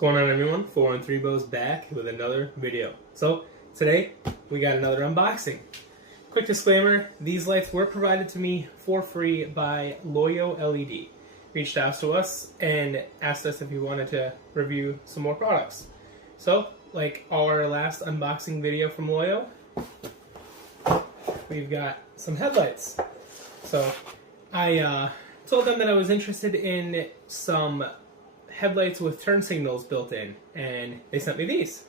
going on, everyone? 4 and 3 Bows back with another video. So today we got another unboxing. Quick disclaimer, these lights were provided to me for free by LOYO LED. Reached out to us and asked us if we wanted to review some more products. So, like our last unboxing video from LOYO, we've got some headlights. So I told them that I was interested in some headlights with turn signals built in, and they sent me these.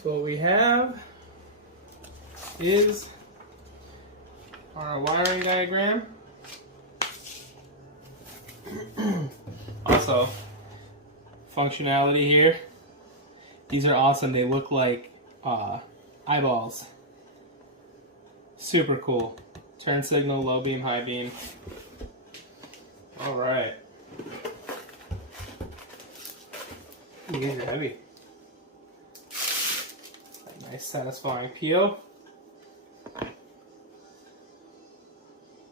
So what we have is our wiring diagram. Also, functionality here. These are awesome. They look like eyeballs. Super cool. Turn signal, low beam, high beam. All right. These are heavy. Nice, satisfying peel.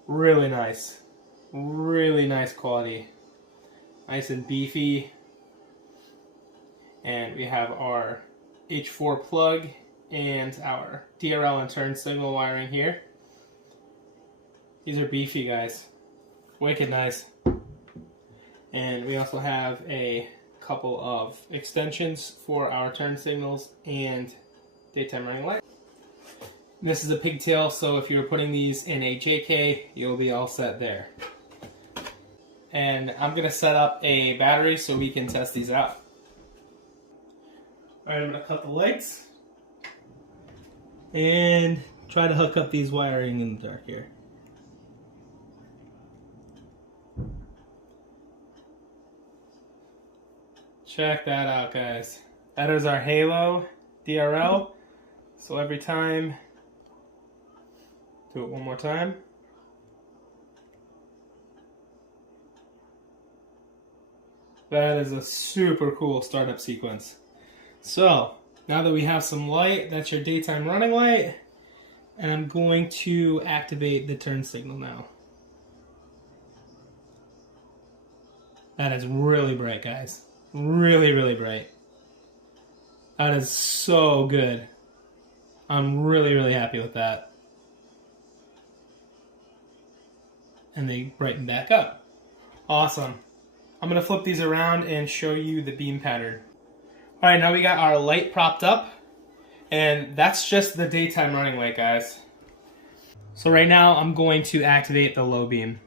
Really nice. Really nice quality. Nice and beefy. And we have our H4 plug and our DRL and turn signal wiring here. These are beefy, guys. Wicked nice. And we also have a couple of extensions for our turn signals and daytime running light. This is a pigtail, so if you're putting these in a JK, you'll be all set there. And I'm gonna set up a battery so we can test these out. Alright, I'm gonna cut the lights and try to hook up these wiring in the dark here. Check that out, guys. That is our Halo DRL. So every time, do it one more time. That is a super cool startup sequence. So now that we have some light, that's your daytime running light. And I'm going to activate the turn signal now. That is really bright, guys. Really, really bright. That is so good. I'm really, really happy with that. And they brighten back up. Awesome. I'm going to flip these around and show you the beam pattern. Alright, now we got our light propped up. And that's just the daytime running light, guys. So right now I'm going to activate the low beam.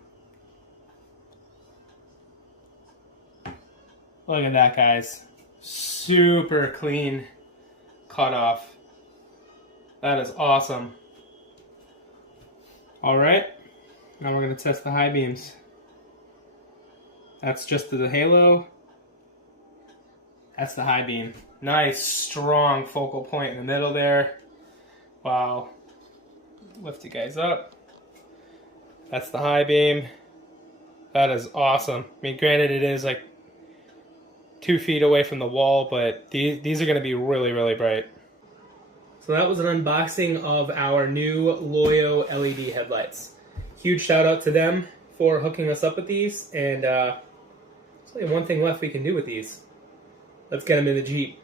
Look at that, guys. Super clean cutoff. That is awesome. Alright, now we're going to test the high beams. That's just the halo. That's the high beam. Nice, strong focal point in the middle there. Wow. Lift you guys up. That's the high beam. That is awesome. I mean, granted, it is like 2 feet away from the wall, but these are going to be really, really bright. So that was an unboxing of our new LOYO LED headlights. Huge shout out to them for hooking us up with these, and there's only one thing left we can do with these. Let's get them in the Jeep.